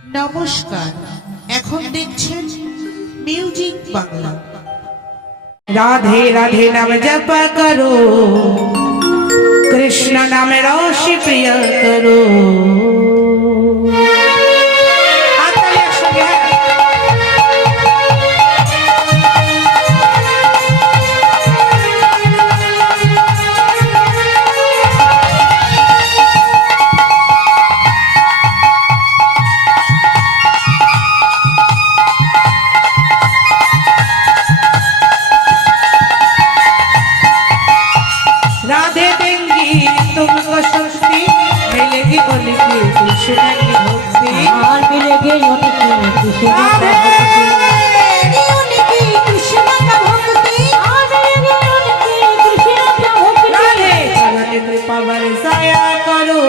নমস্কার, এখন দেখছেন মিউজিক বাংলা। राधे राधे नाम जप करो, कृष्ण नाम रौषि प्रिय करो। राधे देंगी तुमको शक्ति, मिलेगी उनकी कृष्ण की भक्ति, और मिलेगी उनकी कृष्ण का उनकी कृष्ण का भक्ति, और मिलेगी उनकी कृष्ण का भक्ति। राधे चरण कृपा बरसाया करो,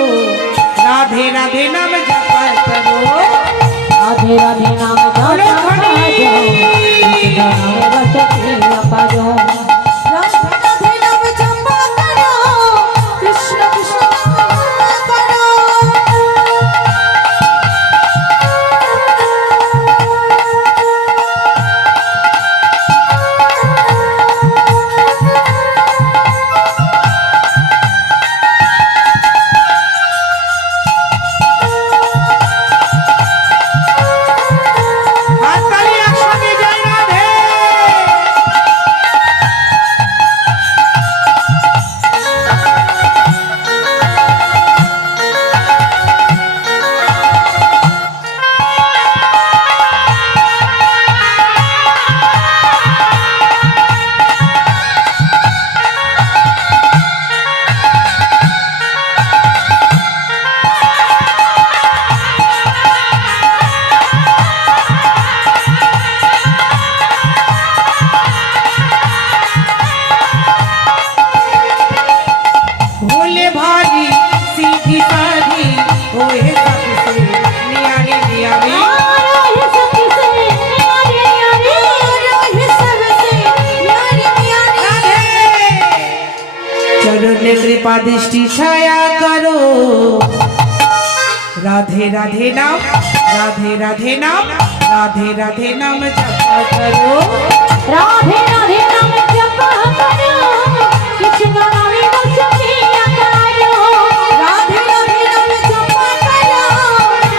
राधे राधे नाम जपा करो, राधे राधे नाम जपा करो, कृष्ण नाम रस पिया करो। भोले भारी सीधी साधी होए सबसे न्यारी न्यारी, चरण कृपा दृष्टि छाया करो, राधे राधे नाम, राधे राधे नाम, राधे राधे नाम जपा करो, राधे राधे नाम जपा करो, कृष्ण नाम रस पिया करो। राधे राधे नाम जपा करो,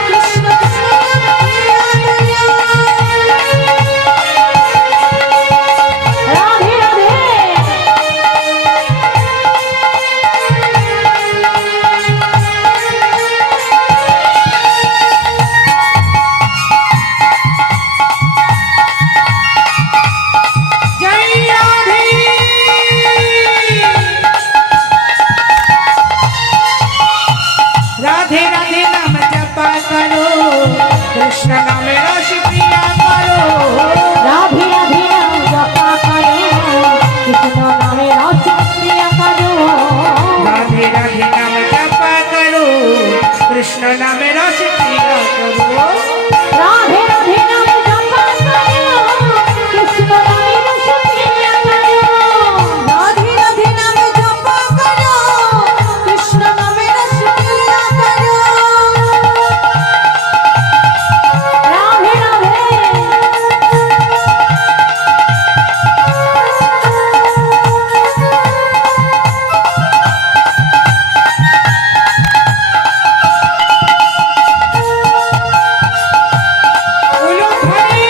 कृष्ण कृष्ण नाम पिया करो। राधे राधे जय राधे। राधे राधे नाम जपा करो, कृष्ण नाम रस पिया करो, राधे राधे नाम जपा करो, कृष्ण नाम रस पिया करो। राधे राधे नाम जपा करो, कृष्ण नाम रस पिया करो, राधे राधे नाम जपा करो, कृष्ण नाम रस पिया करो। राधे राधे नाम जपा करो, कृष्ण नाम रस पिया करो। राधे राधे बोलो हरि।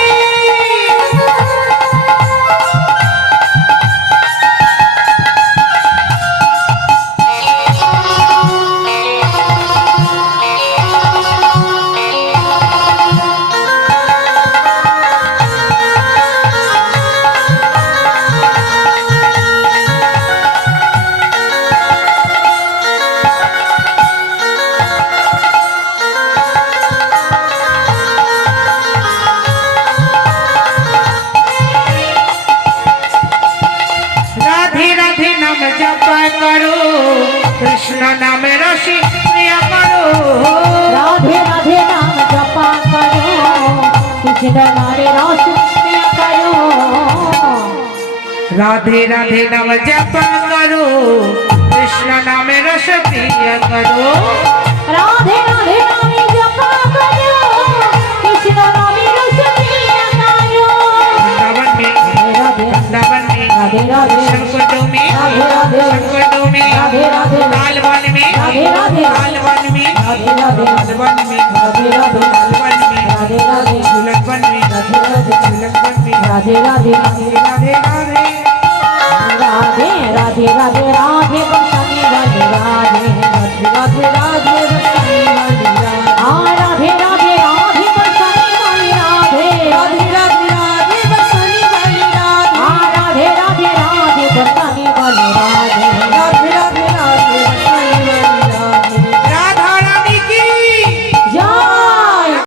राधे राधे नाम जपा करो, कृष्ण नाम रस पिया करो, राधे राधे नाम जपा करो, कृष्ण नाम रस पिया करो। राधे राधे नाम जपा करो, कृष्ण नाम रस पिया करो, राधे राधे नाम जपा करो, राधे राधे लाल बन में राधे राधे लाल बन में राधे राधे झूलन बन में राधे राधे झूलन बन में राधे राधे राधे राधे राधे राधे राधे